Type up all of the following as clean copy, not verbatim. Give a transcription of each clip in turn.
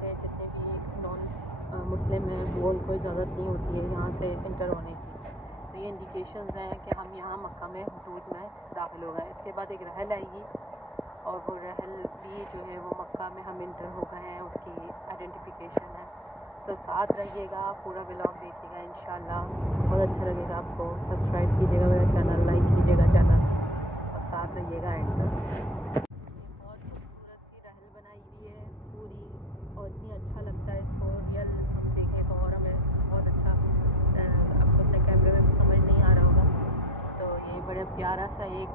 से जितने भी नॉन मुस्लिम हैं वो उनको इजाज़त नहीं होती है यहाँ से इंटर होने की। तो ये इंडिकेशंस हैं कि हम यहाँ मक्का में हुदूद में दाखिल हो गए। इसके बाद एक रहल आएगी और वो रहल भी जो है वो मक्का में हम इंटर हो गए हैं, उसकी आइडेंटिफिकेशन है। तो साथ रहिएगा, पूरा व्लॉग देखिएगा, इंशाल्लाह बहुत अच्छा लगेगा आपको। सब्सक्राइब कीजिएगा मेरा चैनल, लाइक कीजिएगा चैनल और साथ रहिएगा एंड तक। ये बहुत खूबसूरत सी रहल बनाई हुई है पूरी, और इतनी अच्छा लगता है इसको रियल हम देखें तो, और हमें बहुत अच्छा आपको अपने कैमरे में समझ नहीं आ रहा होगा। तो ये बड़ा प्यारा सा एक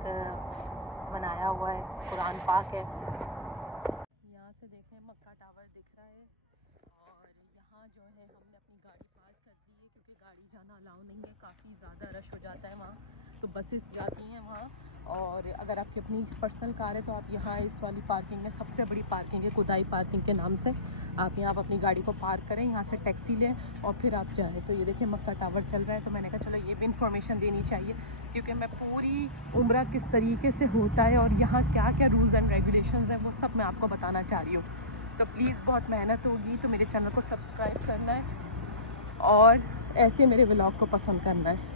बनाया हुआ है, कुरान पाक है। यहाँ से देखें मक्का टावर दिख रहा है, और यहाँ जो है हमने अपनी गाड़ी पार्क कर दी है क्योंकि गाड़ी जाना अलाउ नहीं है, काफ़ी ज़्यादा रश हो जाता है वहाँ। तो बसेस जाती हैं वहाँ, और अगर आपकी अपनी पर्सनल कार है तो आप यहाँ इस वाली पार्किंग में, सबसे बड़ी पार्किंग है कुदाई पार्किंग के नाम से, आप यहाँ अपनी गाड़ी को पार्क करें, यहाँ से टैक्सी लें और फिर आप जाएँ। तो ये देखिए मक्का टावर चल रहा है, तो मैंने कहा चलो ये भी इंफॉर्मेशन देनी चाहिए क्योंकि मैं पूरी उम्रा किस तरीके से होता है और यहाँ क्या क्या रूल्स एंड रेगुलेशंस हैं वो सब मैं आपको बताना चाह रही हूँ। तो प्लीज़ बहुत मेहनत होगी, तो मेरे चैनल को सब्सक्राइब करना है और ऐसे मेरे व्लॉग को पसंद करना है।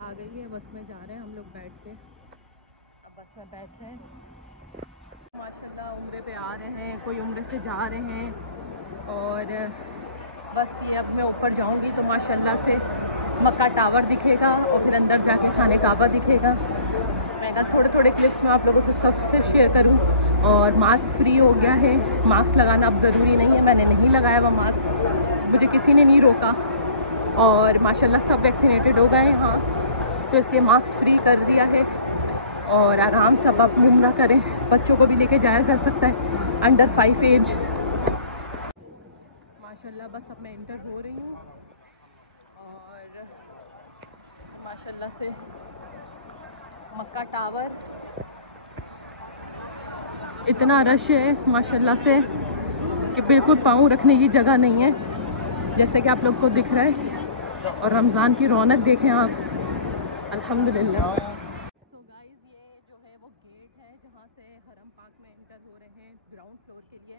आ गई है, बस में जा रहे हैं हम लोग बैठ के, अब बस में बैठे हैं। माशाल्लाह उम्रे पे आ रहे हैं, कोई उम्रे से जा रहे हैं, और बस ये अब मैं ऊपर जाऊंगी तो माशाल्लाह से मक्का टावर दिखेगा और फिर अंदर जाके खाने काबा दिखेगा। मैं कहा थोड़े थोड़े क्लिप्स में आप लोगों से सबसे शेयर करूं। और मास्क फ्री हो गया है, मास्क लगाना अब ज़रूरी नहीं है, मैंने नहीं लगाया हुआ मास्क, मुझे किसी ने नहीं रोका, और माशाल्लाह सब वैक्सीनेटेड हो गए यहाँ, तो इसलिए मास्क फ्री कर दिया है। और आराम से अब आप उम्रा करें, बच्चों को भी लेके जाया जा सकता है अंडर 5 एज। माशाल्लाह बस अब मैं इंटर हो रही हूँ, और माशाल्लाह से मक्का टावर, इतना रश है माशाल्लाह से कि बिल्कुल पाँव रखने की जगह नहीं है, जैसे कि आप लोग को दिख रहा है। और रमज़ान की रौनक देखें आप, अल्हम्दुलिल्लाह। सो गाइस ये जो है वो गेट है जहाँ से हरम पाक में इंटर हो रहे हैं ग्राउंड फ्लोर के लिए,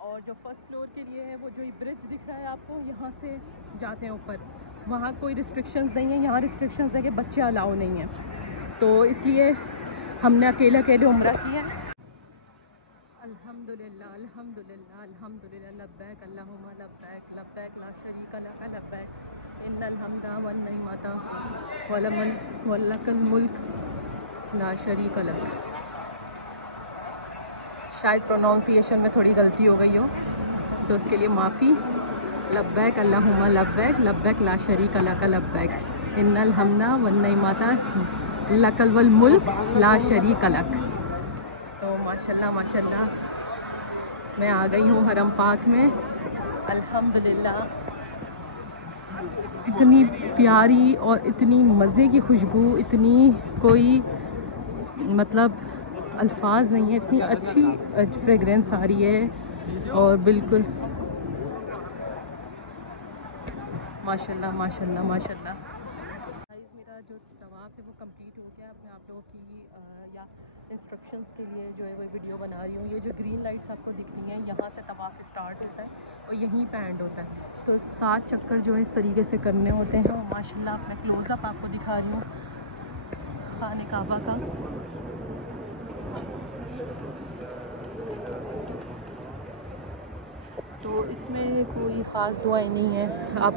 और जो फर्स्ट फ्लोर के लिए है वो जो ब्रिज दिख रहा है आपको, यहाँ से जाते हैं ऊपर। वहाँ कोई रिस्ट्रिक्शंस नहीं है, यहाँ रिस्ट्रिक्शंस है कि बच्चे अलाउ नहीं हैं, तो इसलिए हमने अकेले अकेले उम्रा किया है। अल्हम्दुलिल्लाह अल्हम्दुलिल्लाह अल्हम्दुलिल्लाह, लब्बैक अल्लाहुम्मा लब्बैक, लब्बैक ला शरीका लक लब्बैक, इन्नल हम्दा वन निअमता वलकल मुल्क ला शरीका लक। शायद प्रोनाउंसिएशन में थोड़ी गलती हो गई हो तो उसके लिए माफ़ी। लब्बैक अल्लाहुम्मा लब्बैक, लब्बैक ला शरीका लक लब्बैक, इन्नल हम्दा वन निअमता लकल वल मुल्क ला शरीका लक। तो माशाल्लाह माशाल्लाह मैं आ गई हूँ हरम पाक में, अल्हम्दुलिल्लाह। इतनी प्यारी और इतनी मज़े की खुशबू, इतनी कोई मतलब अल्फाज नहीं है, इतनी अच्छी फ्रेगरेंस आ रही है, और बिल्कुल माशाल्लाह माशाल्लाह माशाल्लाह। गाइस मेरा जो तवाफ़ है वो कंप्लीट हो गया। अब मैं आप लोगों की या इंस्ट्रक्शंस के लिए जो है वो वीडियो बना रही हूँ। ये जो ग्रीन लाइट्स आपको दिख रही हैं, यहाँ से तवाफ़ स्टार्ट होता है और यहीं पे एंड होता है। तो 7 चक्कर जो है इस तरीके से करने होते हैं। और माशाल्लाह मैं क्लोज़अप आपको दिखा रही हूँ खाने काबा का। तो इसमें कोई ख़ास दुआएं नहीं हैं, आप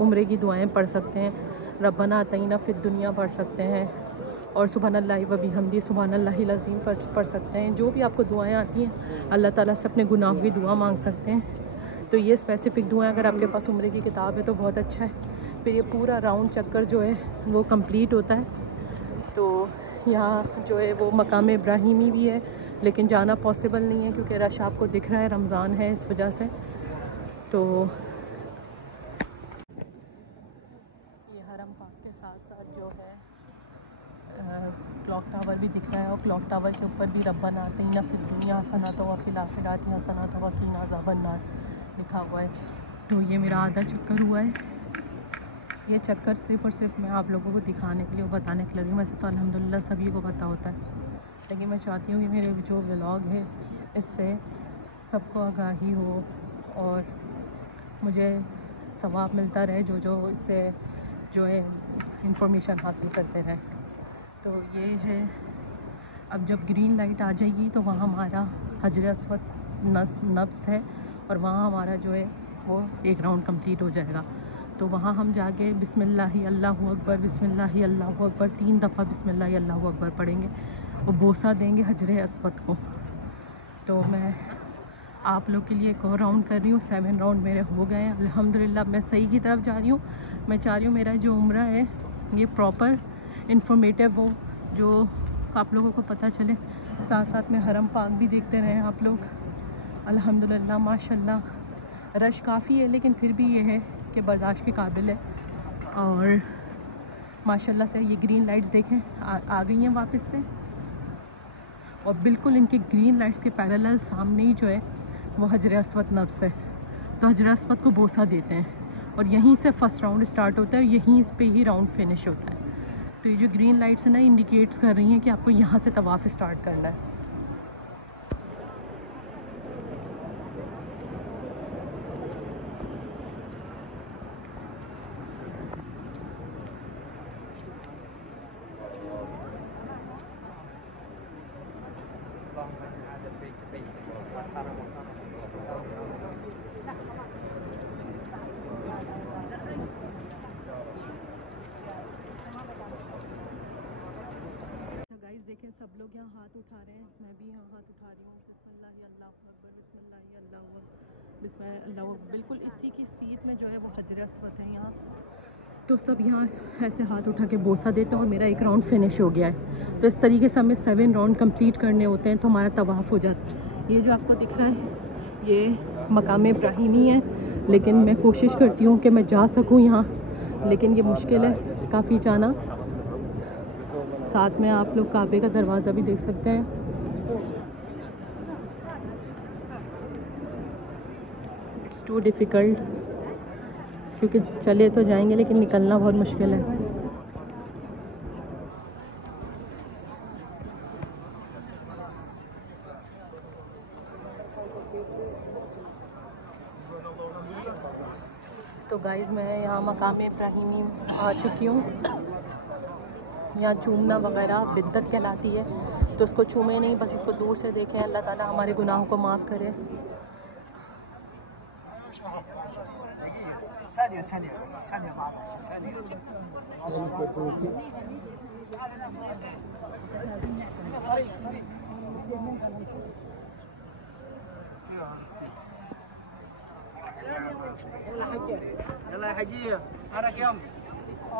उम्रे की दुआएं पढ़ सकते हैं, रब्बना आतीना फिद दुनिया पढ़ सकते हैं, और सुबहानल्लाहि व बिहम्दी सुबहानल्लाहिल अज़ीम पढ़ सकते हैं। जो भी आपको दुआएं आती हैं अल्लाह ताला से अपने गुनाहों की दुआ मांग सकते हैं। तो ये स्पेसिफ़िक दुआएं अगर आपके पास उम्रे की किताब है तो बहुत अच्छा है। फिर ये पूरा राउंड चक्कर जो है वो कंप्लीट होता है। तो यहाँ जो है वो मकाम इब्राहिमी भी है, लेकिन जाना पॉसिबल नहीं है क्योंकि रश आपको दिख रहा है, रमज़ान है इस वजह से। तो ये हरम पाक के साथ साथ जो है क्लॉक टावर भी दिख रहा है, और क्लॉक टावर के ऊपर भी रब्बना आतीना फिद दुनिया हसनतन व फिल आखिरति हसनतन व क़िना अज़ाबन्नार लिखा हुआ है। तो ये मेरा आधा चक्कर हुआ है। ये चक्कर सिर्फ़ और सिर्फ मैं आप लोगों को दिखाने के लिए, बताने के लिए, वैसे तो अल्हम्दुलिल्लाह सभी को पता होता है। लेकिन मैं चाहती हूँ कि मेरे जो व्लॉग है इससे सबको आगाही हो और मुझे सवाब मिलता रहे, जो इससे जो है इंफॉर्मेशन हासिल करते रहें। तो ये है, अब जब ग्रीन लाइट आ जाएगी तो वहाँ हमारा हजर अस्वद नब्स है और वहाँ हमारा जो है वो एक राउंड कंप्लीट हो जाएगा। तो वहाँ हम जाके बिस्मिल्लाहि अल्लाहु अकबर, बिस्मिल्लाहि अल्लाहु अकबर 3 दफ़ा बिस्मिल्लाहि अल्लाहु अकबर पढ़ेंगे और बोसा देंगे हजर अस्वद को। तो मैं आप लोग के लिए एक और राउंड कर रही हूँ। 7 राउंड मेरे हो गए हैं अल्हम्दुलिल्लाह। मैं सही की तरफ जा रही हूँ। मैं चाह रही हूँ मेरा जो उम्रा है ये प्रॉपर इंफॉर्मेटिव हो, जो आप लोगों को पता चले। साथ साथ में हरम पाक भी देखते रहें आप लोग। अल्हम्दुलिल्लाह माशाल्लाह रश काफ़ी है, लेकिन फिर भी ये है कि बर्दाश्त के काबिल है। और माशाल्लाह से ये ग्रीन लाइट्स देखें आ गई हैं वापस से, और बिल्कुल इनके ग्रीन लाइट्स के पैरेलल सामने ही जो है वो हजर अस्वद नब्स है। तो हजर अस्वद को बोसा देते हैं और यहीं से फ़र्स्ट राउंड स्टार्ट होता है और यहीं पे ही राउंड फिनिश होता है। तो ये जो ग्रीन लाइट्स है ना, इंडिकेट्स कर रही हैं कि आपको यहाँ से तवाफ़ स्टार्ट करना है। देखें सब लोग यहाँ हाथ उठा रहे हैं, मैं भी यहाँ हाथ उठा रही हूँ। बिस्मिल्लाहि अल्लाहु अकबर, बिस्मिल्लाहि अल्लाहु अकबर, बिस्मिल्लाहि अल्लाहु अकबर। बिल्कुल इसी की सीट में जो है वो हजर अस्वद है यहाँ। तो सब यहाँ ऐसे हाथ उठा के बोसा देते हैं और मेरा एक राउंड फिनिश हो गया है। तो इस तरीके से हमें 7 राउंड कंप्लीट करने होते हैं तो हमारा तवाफ़ हो जाता है। ये जो आपको दिख रहा है ये मकाम इब्राहिमी है, लेकिन मैं कोशिश करती हूँ कि मैं जा सकूँ यहाँ, लेकिन ये मुश्किल है काफ़ी जाना। साथ में आप लोग काबे का दरवाज़ा भी देख सकते हैं। इट्स टू डिफ़िकल्ट, क्योंकि चले तो जाएंगे लेकिन निकलना बहुत मुश्किल है। तो गाइज़ मैं यहाँ मकाम इब्राहिमी आ चुकी हूँ। यहाँ चूमना वगैरह बिद्दत कहलाती है, तो उसको चूमे नहीं, बस इसको दूर से देखें। अल्लाह ताला हमारे गुनाहों को माफ़ करे।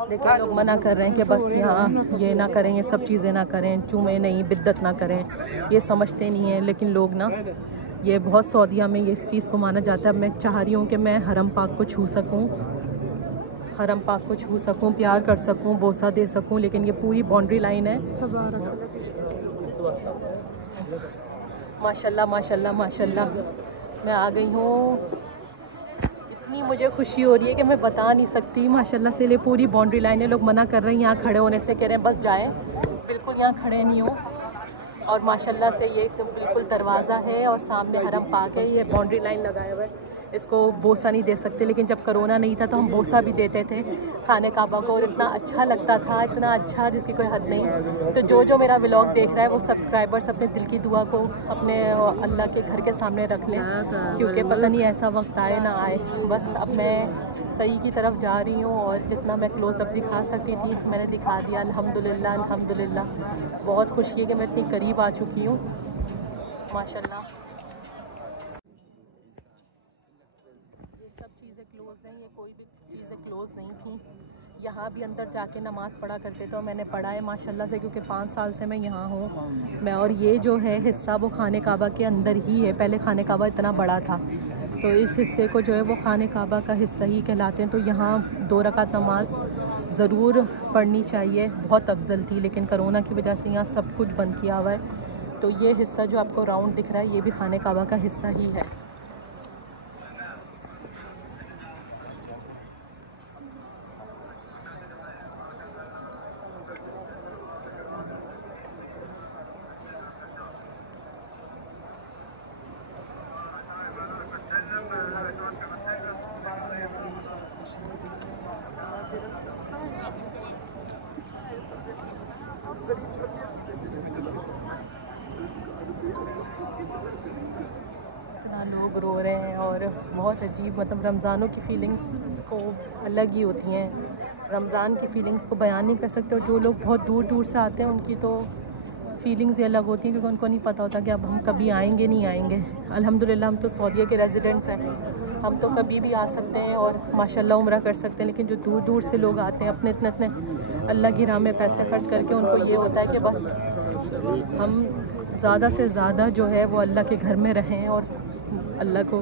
देखिए लोग मना कर रहे हैं कि बस यहाँ ये ना करें, ये सब चीज़ें ना करें, चूमे नहीं, बिद्दत ना करें, ये समझते नहीं हैं। लेकिन लोग ना, ये बहुत सऊदीया में ये इस चीज़ को माना जाता है। अब मैं चाह रही हूँ कि मैं हरम पाक को छू सकूँ, हरम पाक को छू सकूँ, प्यार कर सकूँ, बोसा दे सकूँ, लेकिन ये पूरी बाउंड्री लाइन है। माशाल्लाह माशाल्लाह माशाल्लाह मैं आ गई हूँ। इतनी मुझे खुशी हो रही है कि मैं बता नहीं सकती। माशाल्लाह से ले पूरी बाउंड्री लाइन है। लोग मना कर रहे हैं यहाँ खड़े होने से, कह रहे हैं बस जाएं, बिल्कुल यहाँ खड़े नहीं हो। और माशाल्लाह से ये तो बिल्कुल दरवाज़ा है और सामने हरम पाक है। ये बाउंड्री लाइन लगाया हुआ है, इसको बोसा नहीं दे सकते, लेकिन जब कोरोना नहीं था तो हम बोसा भी देते थे खाने काबा को, और इतना अच्छा लगता था, इतना अच्छा जिसकी कोई हद नहीं। तो जो मेरा व्लॉग देख रहा है वो सब्सक्राइबर्स अपने दिल की दुआ को अपने अल्लाह के घर के सामने रख लें, क्योंकि पता नहीं ऐसा वक्त आए ना आए। बस अब मैं सही की तरफ जा रही हूँ और जितना मैं क्लोज़अप दिखा सकती थी मैंने दिखा दिया। अल्हम्दुलिल्लाह अल्हम्दुलिल्लाह बहुत खुशी है कि मैं इतनी करीब आ चुकी हूँ माशाल्लाह। चीज़ें क्लोज़ हैं, ये कोई भी चीज़ें क्लोज़ नहीं थी। यहाँ भी अंदर जाके नमाज़ पढ़ा करते थे और मैंने पढ़ा है माशाल्लाह से, क्योंकि 5 साल से मैं यहाँ हूँ मैं। और ये जो है हिस्सा वो खाने काबा के अंदर ही है। पहले खाने काबा इतना बड़ा था, तो इस हिस्से को जो है वो खाने काबा का हिस्सा ही कहलाते हैं। तो यहाँ 2 रकात नमाज ज़रूर पढ़नी चाहिए, बहुत अफजल थी, लेकिन कोरोना की वजह से यहाँ सब कुछ बंद किया हुआ है। तो ये हिस्सा जो आपको राउंड दिख रहा है ये भी खाने काबा का हिस्सा ही है। माशाल्लाह लोग रो रहे हैं और बहुत अजीब, मतलब रमज़ानों की फ़ीलिंग्स को अलग ही होती हैं। रमज़ान की फ़ीलिंग्स को बयान नहीं कर सकते, और जो लोग बहुत दूर दूर से आते हैं उनकी तो फ़ीलिंग्स ही अलग होती हैं, क्योंकि उनको नहीं पता होता कि अब हम कभी आएंगे नहीं आएंगे। अल्हम्दुलिल्लाह हम तो सऊदीया के रेजिडेंट्स हैं, हम तो कभी भी आ सकते हैं और माशाल्लाह उम्रा कर सकते हैं। लेकिन जो दूर दूर से लोग आते हैं अपने इतने अल्लाह की राह में पैसे खर्च करके, उनको ये होता है कि बस हम ज़्यादा से ज़्यादा जो है वो अल्लाह के घर में रहें और अल्लाह को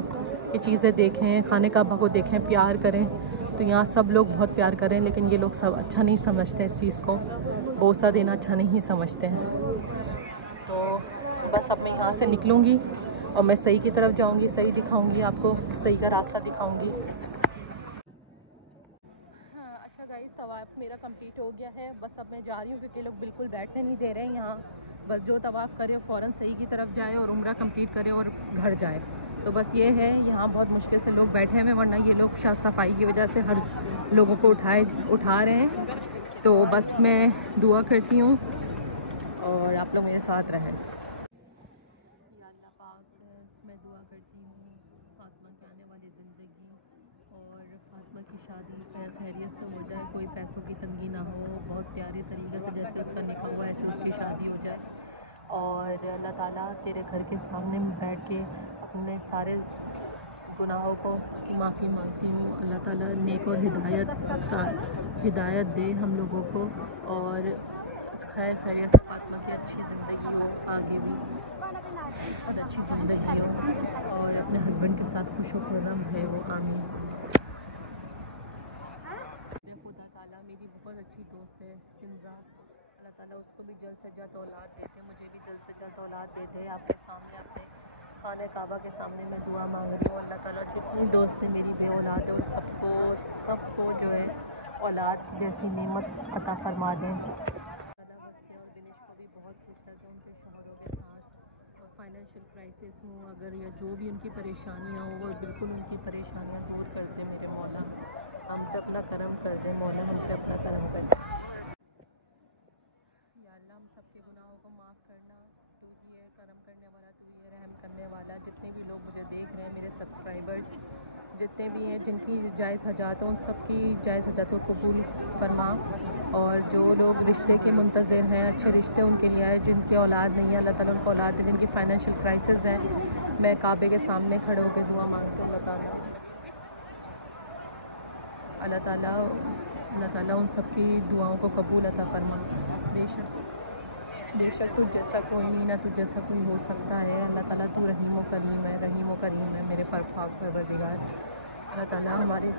ये चीज़ें देखें, खाने काबा को देखें, प्यार करें। तो यहाँ सब लोग बहुत प्यार करें, लेकिन ये लोग सब अच्छा नहीं समझते इस चीज़ को, बोसा देना अच्छा नहीं समझते हैं। तो बस अब मैं यहाँ से निकलूँगी और मैं सही की तरफ जाऊँगी, सही दिखाऊँगी आपको, सही का रास्ता दिखाऊँगी। हाँ अच्छा गाइस, तवाफ़ मेरा कंप्लीट हो गया है। बस अब मैं जा रही हूँ, क्योंकि लोग बिल्कुल बैठने नहीं दे रहे हैं यहाँ। बस जो तवाफ़ करे फ़ौरन सही की तरफ जाए और उम्रा कंप्लीट करे और घर जाए। तो बस ये है, यहाँ बहुत मुश्किल से लोग बैठे हैं, वरना ये लोग सफाई की वजह से हर लोगों को उठा रहे हैं। तो बस मैं दुआ करती हूँ और आप लोग मेरे साथ रहें। या अल्लाह पाक, मैं दुआ करती हूँ फ़ातिमा की आने वाली ज़िंदगी और फ़ातिमा की शादी खैरियत से हो जाए, कोई पैसों की तंगी ना हो, बहुत प्यारे तरीके से जैसे उसका निकाह हुआ ऐसे उसकी शादी हो जाए। और अल्लाह ताला तेरे घर के सामने बैठ के अपने सारे गुनाहों को की माफ़ी मांगती हूँ। अल्लाह ताला नेक और हिदायत दे हम लोगों को, और खैर खैरियत से फ़ातिमा की अच्छी ज़िंदगी हो, आगे भी बहुत अच्छी ज़िंदगी हो और अपने हस्बैंड के साथ खुश व खुर्रम है वो। आमीन। खुदा ताला मेरी बहुत अच्छी दोस्त है किंज़ा, अल्लाह ताला उसको भी जल्द से जल्द औलाद देते, मुझे भी जल्द से जल्द औलाद देते। आपके सामने अपने खाने काबा के सामने मैं दुआ मांग रही हूँ। अल्लाह ताला जितनी दोस्त है मेरी बे औलाद है, उन सबको जो है औलाद जैसी नेमत अता फरमा दें। अल्लाह वस्फ़े और बिनिश को भी बहुत खुश रखे उनके शौहरों के साथ, और फाइनेंशियल क्राइसिस हो अगर, या जो भी उनकी परेशानियाँ हो, वो बिल्कुल उनकी परेशानियाँ दूर कर दे मेरे मौला। हम पे अपना करम कर दे मौला, हम पे अपना करम कर दे। या अल्लाह हम सबके गुनाहों को माफ़ करना, तू ही है करम करने वाला, तू ही है रहम करने वाला। जितने भी लोग मुझे देख रहे हैं, मेरे सब्सक्राइबर्स जितने भी हैं, जिनकी जायज़ हजात हैं, उन सब की जायज़ हजात को कबूल फरमा। और जो लोग रिश्ते के मुंतज़िर हैं, अच्छे रिश्ते उनके लिए आए, जिनकी औलाद नहीं है अल्लाह ताला उनको औलाद दे, जिनकी फ़ाइनेंशियल क्राइसिस है, मैं काबे के सामने खड़े होकर दुआ मांगती हूँ अल्लाह ताला उन सब की दुआओं को कबूल अता फरमा। बेशक तुझ जैसा कोई नहीं, ना तुझ जैसा कोई हो सकता है। अल्लाह ताला तू रहीम व करीम है मेरे परफाक परवरदिगार। अल्लाह ताला हमारे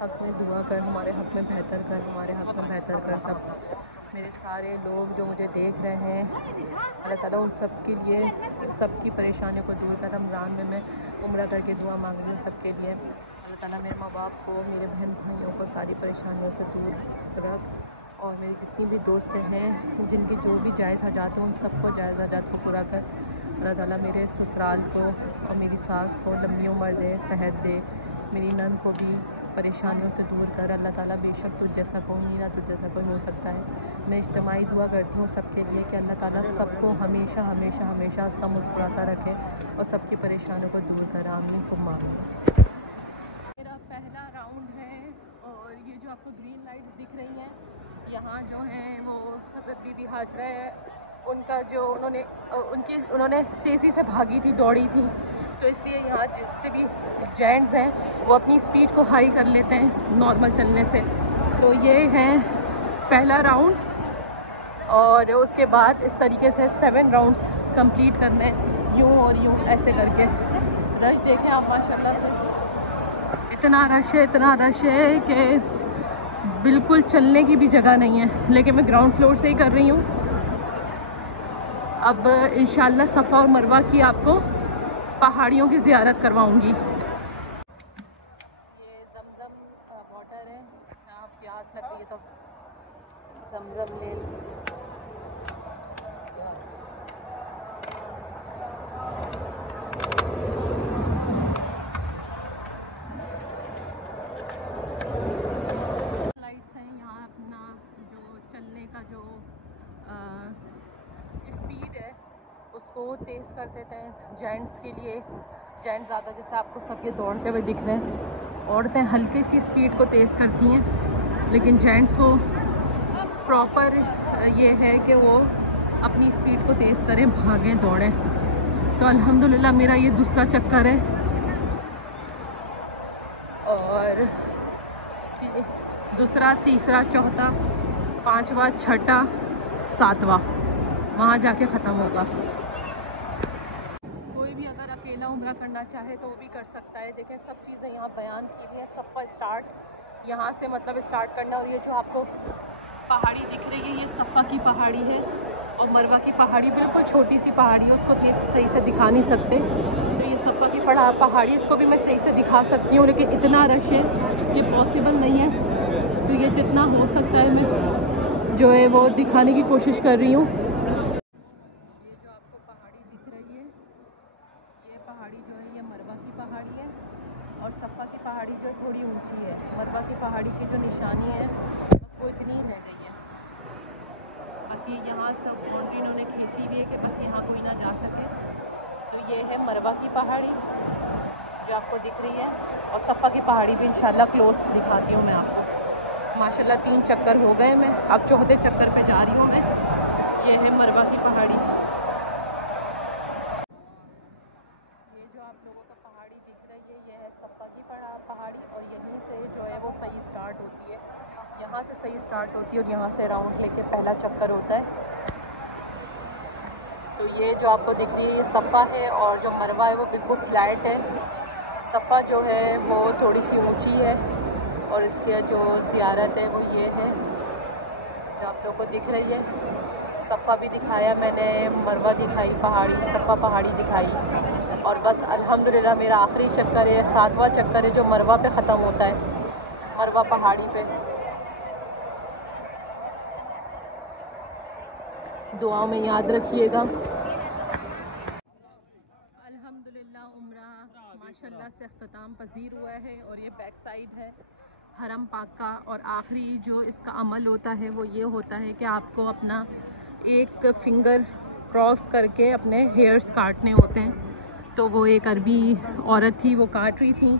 हक़ में दुआ कर, हमारे हक़ में बेहतर कर, हमारे हक़ में बेहतर कर। सब मेरे सारे लोग जो मुझे देख रहे हैं, अल्लाह ताला उन सब के लिए सब की परेशानियों को दूर कर। रमज़ान में मैं उम्रा करके दुआ मांग रही हूँ सबके लिए। अल्लाह ताला मेरे माँ बाप को, मेरे बहन भाइयों को सारी परेशानियों से दूर रख, और मेरी जितनी भी दोस्तें हैं जिनकी जो भी जायज़ हजात हैं, उन सबको जायज़ हजात को पूरा कर। अल्लाह ताला मेरे ससुराल को और मेरी सास को लंबी उम्र दे, सेहत दे। मेरी नंद को भी परेशानियों से दूर कर। अल्लाह ताला बेशक तुझ जैसा कोई नहीं, ना तुझ जैसा कोई हो सकता है। मैं इज्तिमाई दुआ करती हूँ सबके लिए कि अल्लाह ताला सबको हमेशा हमेशा हमेशा हंसता मुस्कुराता रखे और सबकी परेशानियों को दूर कर। आमीन सुम्मा आमीन। मेरा पहला राउंड है, और ये जो आपको ग्रीन लाइट्स दिख रही हैं, यहाँ जो हैं वो हज़रत बीबी हाजरा है, उनका जो उन्होंने तेज़ी से भागी थी, दौड़ी थी, तो इसलिए यहाँ जितने भी जेंट्स हैं वो अपनी स्पीड को हाई कर लेते हैं नॉर्मल चलने से। तो ये है पहला राउंड, और उसके बाद इस तरीके से 7 राउंड्स कंप्लीट करने, यूँ और यूँ ऐसे करके। रश देखें आप माशाल्लाह से, इतना रश है कि बिल्कुल चलने की भी जगह नहीं है। लेकिन मैं ग्राउंड फ्लोर से ही कर रही हूँ। अब इंशाल्लाह सफ़ा और मरवा की आपको पहाड़ियों की ज़ियारत करवाऊँगी। ये ज़मज़म वाटर है, आप प्यास लग गई है तो ज़मज़म ले लाइट्स हैं यहाँ। अपना जो चलने का जो स्पीड है उसको तेज़ कर देते हैं जेंट्स के लिए, जेंट्स ज़्यादा, जैसे आपको सब ये दौड़ते हुए दिख रहे हैं, औरतें हल्की सी स्पीड को तेज़ करती हैं, लेकिन जेंट्स को प्रॉपर ये है कि वो अपनी स्पीड को तेज़ करें, भागें, दौड़ें। तो अल्हम्दुलिल्लाह मेरा ये दूसरा चक्कर है और दूसरा, तीसरा, चौथा, पांचवा, छठा, सातवां वहाँ जाके ख़त्म होगा। कोई भी अगर अकेला उम्रा करना चाहे तो वो भी कर सकता है। देखें सब चीज़ें यहाँ बयान की हुई है। सफ़ा स्टार्ट यहाँ से मतलब स्टार्ट करना, और ये जो आपको पहाड़ी दिख रही है ये सफ़ा की पहाड़ी है, और मरवा की पहाड़ी बिल्कुल छोटी सी पहाड़ी है, उसको सही से दिखा नहीं सकते। तो ये सफ़ा की पहाड़ी, इसको भी मैं सही से दिखा सकती हूँ, लेकिन इतना रश है कि पॉसिबल नहीं है। तो ये जितना हो सकता है मैं जो है वो दिखाने की कोशिश कर रही हूँ। ये जो आपको पहाड़ी दिख रही है, ये पहाड़ी जो है ये मरवा की पहाड़ी है, और सफ़ा की पहाड़ी जो थोड़ी ऊंची है। मरवा की पहाड़ी की जो निशानी है वो इतनी ही रह गई है। बस ये यहाँ तक बाउंड्री इन्होंने खींची हुई है कि बस यहाँ कोई ना जा सके। तो ये है मरवा की पहाड़ी जो आपको दिख रही है, और सफ़ा की पहाड़ी भी इंशाल्लाह क्लोज दिखाती हूँ मैं आपको। माशाल्लाह 3 चक्कर हो गए, मैं अब चौथे चक्कर पे जा रही हूँ मैं। ये है मरवा की पहाड़ी। ये जो आप लोगों को पहाड़ी दिख रही है ये है सफ़ा की पहाड़ी, और यहीं से जो है वो सही स्टार्ट होती है। यहाँ से सही स्टार्ट होती है और यहाँ से राउंड लेके पहला चक्कर होता है। तो ये जो आपको दिख रही है ये सफ़ा है, और जो मरवा है वो बिल्कुल फ्लैट है। सफ़ा जो है वो थोड़ी सी ऊंची है, और इसके जो ज़ियारत है वो ये है जो आप लोगों को दिख रही है। सफ़ा भी दिखाया मैंने, मरवा दिखाई पहाड़ी, सफ़ा पहाड़ी दिखाई, और बस अल्हम्दुलिल्लाह मेरा आखिरी चक्कर है, 7वां चक्कर है जो मरवा पे ख़त्म होता है, मरवा पहाड़ी पे। दुआओं में याद रखिएगा। अल्हम्दुलिल्लाह उम्रा माशाल्लाह से अख्ताम पजीर हुआ है, और ये बैक साइड है हरम पाक का। और आखिरी जो इसका अमल होता है वो ये होता है कि आपको अपना एक फिंगर क्रॉस करके अपने हेयर्स काटने होते हैं। तो वो एक अरबी औरत थी, वो काट रही थी,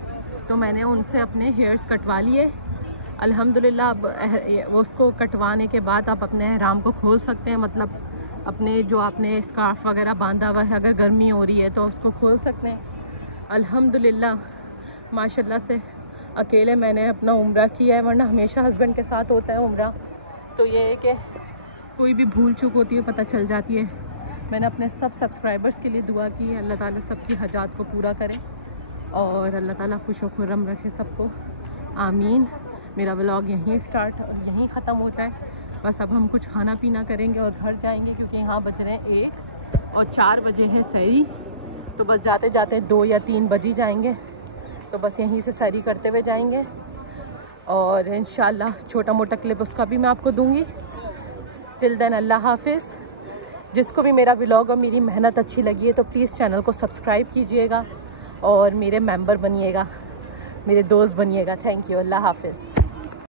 तो मैंने उनसे अपने हेयर्स कटवा लिए अल्हम्दुलिल्लाह। अब उसको कटवाने के बाद आप अपने एहराम को खोल सकते हैं, मतलब अपने जो आपने स्कार्फ वगैरह बांधा हुआ है, अगर गर्मी हो रही है तो उसको खोल सकते हैं। अल्हम्दुलिल्लाह माशाल्लाह से अकेले मैंने अपना उम्रा किया है, वरना हमेशा हस्बैंड के साथ होता है उम्रा। तो ये है कि कोई भी भूल चूक होती है पता चल जाती है। मैंने अपने सब सब्सक्राइबर्स के लिए दुआ की है, अल्लाह ताला सबकी हजात को पूरा करे और अल्लाह ताला खुश व खुर्रम रखे सबको, आमीन। मेरा व्लॉग यहीं स्टार्ट और यहीं ख़त्म होता है। बस अब हम कुछ खाना पीना करेंगे और घर जाएंगे, क्योंकि यहाँ बज रहे हैं 1 और 4 बजे है सहरी। तो बस जाते जाते 2 या 3 बज ही जाएंगे। तो बस यहीं से सहरी करते हुए जाएंगे, और इंशाल्लाह छोटा मोटा क्लिप उसका भी मैं आपको दूंगी। टिल देन अल्लाह हाफिज़। जिसको भी मेरा व्लॉग और मेरी मेहनत अच्छी लगी है तो प्लीज़ चैनल को सब्सक्राइब कीजिएगा और मेरे मेंबर बनिएगा, मेरे दोस्त बनिएगा। Thank you. अल्लाह हाफिज़।